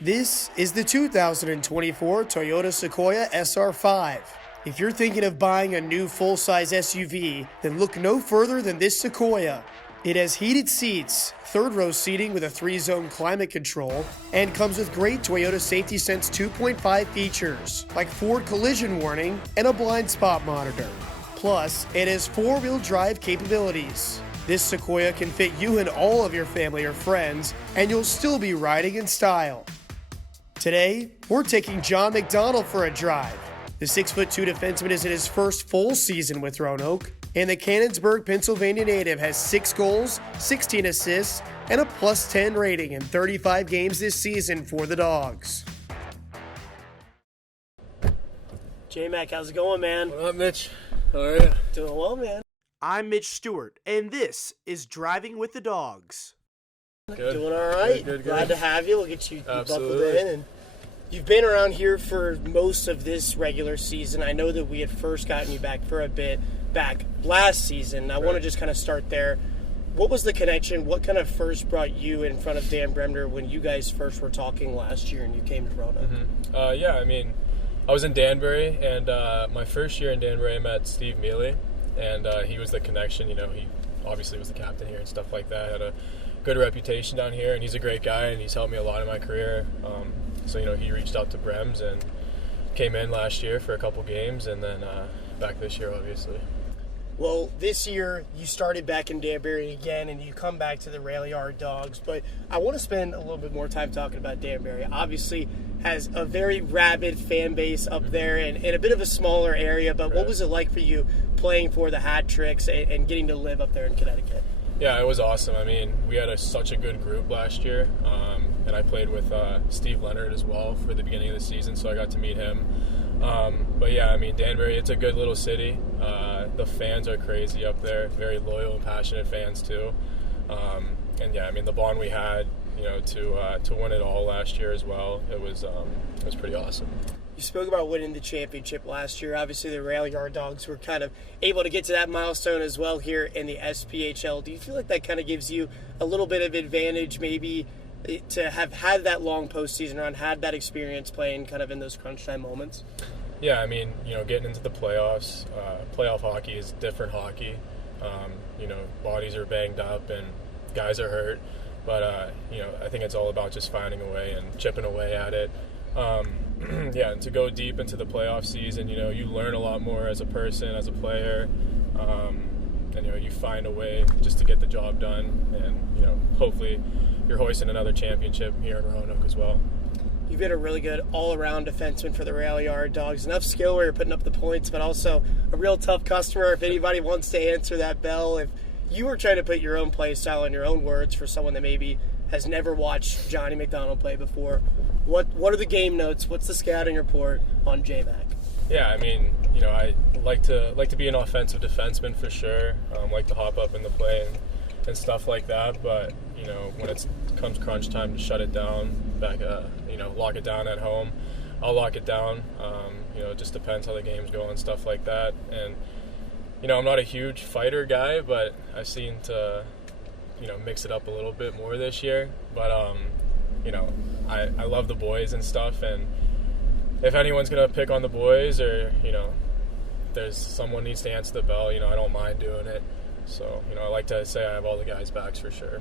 This is the 2024 Toyota Sequoia SR5. If you're thinking of buying a new full-size SUV, then look no further than this Sequoia. It has heated seats, third-row seating with a 3-zone climate control, and comes with great Toyota Safety Sense 2.5 features, like forward collision warning and a blind spot monitor. Plus, it has 4-wheel drive capabilities. This Sequoia can fit you and all of your family or friends, and you'll still be riding in style. Today, we're taking John Macdonald for a drive. The 6'2" defenseman is in his first full season with Roanoke, and the Canonsburg, Pennsylvania native has 6 goals, 16 assists, and a +10 rating in 35 games this season for the Dawgs. J-Mac, how's it going, man? What up, Mitch? How are you? Doing well, man. I'm Mitch Stewart, and this is Driving with the Dawgs. Good. Doing all right. Good. Glad to have you. We'll get you buckled Absolutely. in. And you've been around here for most of this regular season. I know that we had first gotten you back for a bit back last season. I want to just kind of start there. What was the connection? What kind of first brought you in front of Dan Bremner when you guys first were talking last year and you came to Roanoke? I was in Danbury, and my first year in Danbury, I met Steve Mealy, and he was the connection. You know, he obviously was the captain here and stuff like that. Had a good reputation down here, and he's a great guy, and he's helped me a lot in my career. So, you know, he reached out to Brems and came in last year for a couple games, and then back this year, obviously. Well, this year you started back in Danbury again, and you come back to the Rail Yard Dogs. But I want to spend a little bit more time talking about Danbury. Obviously, has a very rabid fan base up there, and in a bit of a smaller area. But what was it like for you playing for the Hat Tricks and getting to live up there in Connecticut? Yeah, it was awesome. I mean, we had such a good group last year, and I played with Steve Leonard as well for the beginning of the season, so I got to meet him. But yeah, I mean, Danbury, it's a good little city. The fans are crazy up there, very loyal and passionate fans too. And yeah, I mean, the bond we had, you know, to win it all last year as well, it was pretty awesome. You spoke about winning the championship last year. Obviously, the Rail Yard Dogs were kind of able to get to that milestone as well here in the SPHL. Do you feel like that kind of gives you a little bit of advantage maybe to have had that long postseason run, had that experience playing kind of in those crunch time moments? Yeah, I mean, you know, getting into the playoffs, playoff hockey is different hockey. You know, bodies are banged up and guys are hurt. But, you know, I think it's all about just finding a way and chipping away at it. Yeah, and to go deep into the playoff season, you know, you learn a lot more as a person, as a player, and, you know, you find a way just to get the job done, and, you know, hopefully you're hoisting another championship here in Roanoke as well. You've been a really good all-around defenseman for the Rail Yard Dogs. Enough skill where you're putting up the points, but also a real tough customer if anybody wants to answer that bell. If you were trying to put your own play style in your own words for someone that maybe has never watched Johnny Macdonald play before, what are the game notes? What's the scouting report on J-Mac? Yeah, I mean, you know, I like to be an offensive defenseman for sure. Like to hop up in the play and stuff like that. But you know, when it comes crunch time to shut it down, you know, lock it down at home, I'll lock it down. You know, it just depends how the game's going and stuff like that. And you know, I'm not a huge fighter guy, but I've seen to, you know, mix it up a little bit more this year. But you know, I love the boys and stuff, and if anyone's gonna pick on the boys, or you know, there's someone needs to answer the bell, you know, I don't mind doing it. So, you know, I like to say I have all the guys' backs for sure.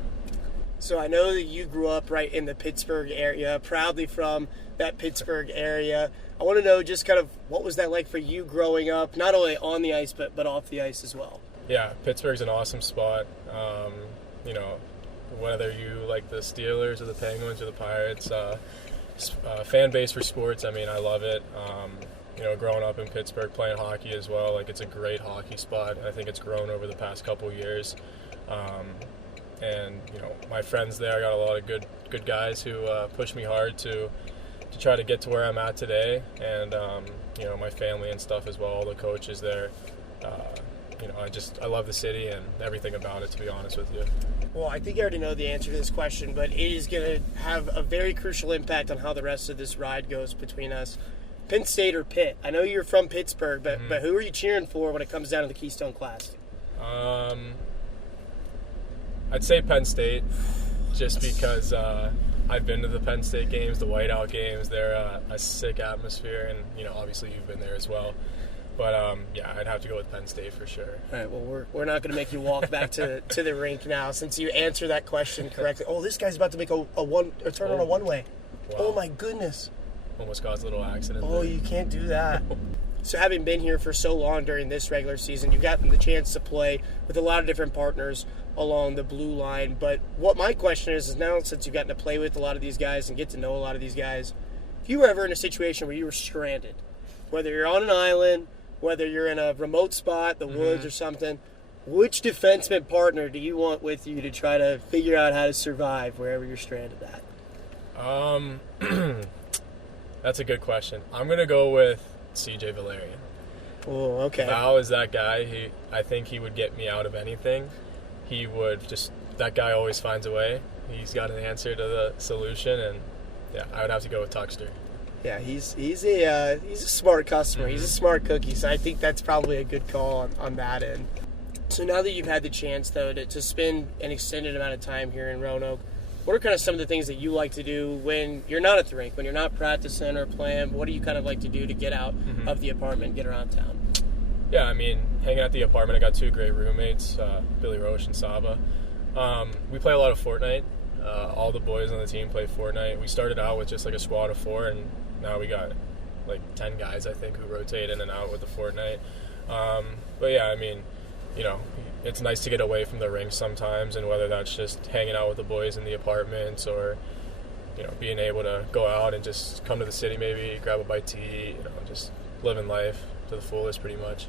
So I know that you grew up right in the Pittsburgh area, proudly from that Pittsburgh area. I want to know just kind of what was that like for you growing up, not only on the ice, but off the ice as well? Yeah, Pittsburgh's an awesome spot. You know, whether you like the Steelers or the Penguins or the Pirates, fan base for sports, I mean, I love it. You know, growing up in Pittsburgh, playing hockey as well, like it's a great hockey spot. I think it's grown over the past couple of years. And, you know, my friends there, I got a lot of good guys who push me hard to try to get to where I'm at today. And, you know, my family and stuff as well, all the coaches there. You know, I love the city and everything about it, to be honest with you. Well, I think I already know the answer to this question, but it is going to have a very crucial impact on how the rest of this ride goes between us. Penn State or Pitt? I know you're from Pittsburgh, but who are you cheering for when it comes down to the Keystone Classic? I'd say Penn State, just because I've been to the Penn State games, the Whiteout games. They're a sick atmosphere, and obviously you've been there as well. But yeah, I'd have to go with Penn State for sure. All right, well, we're not going to make you walk back to the rink now since you answered that question correctly. Oh, this guy's about to make a turn on a one-way. Wow. Oh, my goodness. Almost caused a little accident. Oh, you can't do that. So having been here for so long during this regular season, you've gotten the chance to play with a lot of different partners along the blue line. But what my question is now, since you've gotten to play with a lot of these guys and get to know a lot of these guys, if you were ever in a situation where you were stranded, whether you're on an island, whether you're in a remote spot, the woods or something, which defenseman partner do you want with you to try to figure out how to survive wherever you're stranded at? That's a good question. I'm going to go with CJ Valerian. Oh, okay. Val is that guy. I think he would get me out of anything. He would that guy always finds a way. He's got an answer to the solution, and yeah, I would have to go with Tuxter. Yeah, he's a smart customer. He's a smart cookie, so I think that's probably a good call on that end. So now that you've had the chance, though, to spend an extended amount of time here in Roanoke, what are kind of some of the things that you like to do when you're not at the rink, when you're not practicing or playing? What do you kind of like to do to get out of the apartment and get around town? Yeah, I mean, hanging out at the apartment, I got two great roommates, Billy Roche and Saba. We play a lot of Fortnite. All the boys on the team play Fortnite. We started out with just like a squad of 4, and now we got like 10 guys, I think, who rotate in and out with the Fortnite. But yeah, I mean, it's nice to get away from the rink sometimes, and whether that's just hanging out with the boys in the apartments or, being able to go out and just come to the city, maybe grab a bite to eat, just living life to the fullest pretty much.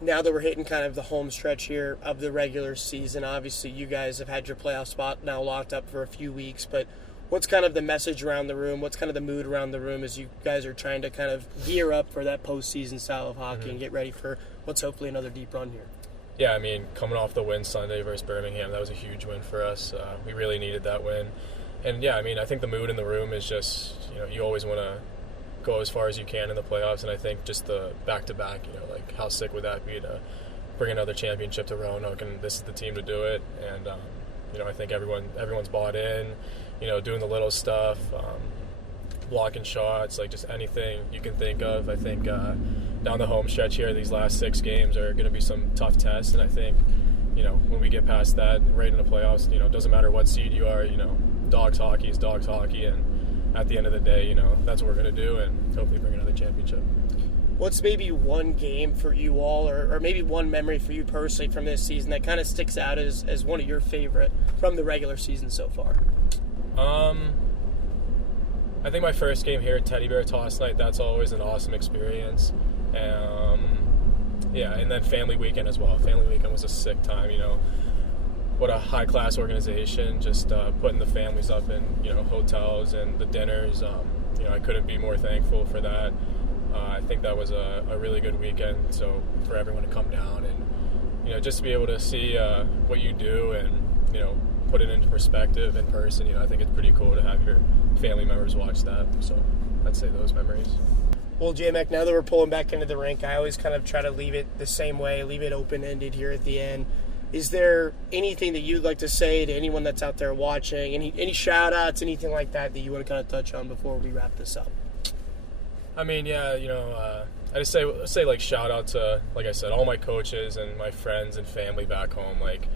Now that we're hitting kind of the home stretch here of the regular season, obviously you guys have had your playoff spot now locked up for a few weeks, but what's kind of the message around the room? What's kind of the mood around the room as you guys are trying to kind of gear up for that postseason style of hockey and get ready for what's hopefully another deep run here? Yeah, I mean, coming off the win Sunday versus Birmingham, that was a huge win for us. We really needed that win. And yeah, I mean, I think the mood in the room is just, you always want to go as far as you can in the playoffs. And I think just the back-to-back, like how sick would that be to bring another championship to Roanoke, and this is the team to do it. And, I think everyone's bought in, doing the little stuff, blocking shots, like just anything you can think of. I think down the home stretch here, these last 6 games are going to be some tough tests, and I think, when we get past that, right in the playoffs, it doesn't matter what seed you are, Dawgs hockey is Dawgs hockey, and at the end of the day, that's what we're going to do, and hopefully bring another championship. What's maybe one game for you all, or maybe one memory for you personally from this season that kind of sticks out as one of your favorite from the regular season so far? I think my first game here at Teddy Bear Toss Night, that's always an awesome experience. Yeah, and then Family Weekend as well. Family Weekend was a sick time, What a high-class organization, just putting the families up in, hotels and the dinners. I couldn't be more thankful for that. I think that was a really good weekend, so for everyone to come down and, just to be able to see what you do and, put it into perspective in person, I think it's pretty cool to have your family members watch that. So I'd say those memories. Well, J-Mac, now that we're pulling back into the rink, I always kind of try to leave it the same way, leave it open-ended here at the end. Is there anything that you'd like to say to anyone that's out there watching? Any shout-outs, anything like that you want to kind of touch on before we wrap this up? I mean, yeah, I just say like shout-out to, like I said, all my coaches and my friends and family back home. Like,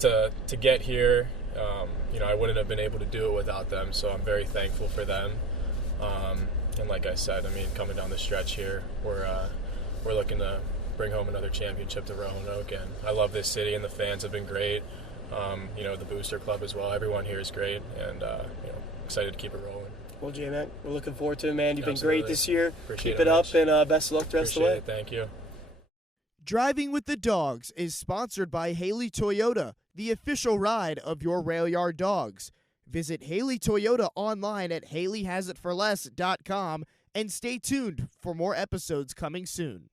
to get here, I wouldn't have been able to do it without them, so I'm very thankful for them. And like I said, I mean, coming down the stretch here, we're looking to bring home another championship to Roanoke, and I love this city, and the fans have been great. The Booster Club as well. Everyone here is great, and excited to keep it rolling. Well, J-Mac, we're looking forward to it, man. You've Absolutely. Been great this year. Appreciate Keep it up, and best of luck the rest of the way. It. Thank you. Driving with the Dawgs is sponsored by Haley Toyota, the official ride of your rail yard dogs. Visit Haley Toyota online at HaleyHasItForLess.com and stay tuned for more episodes coming soon.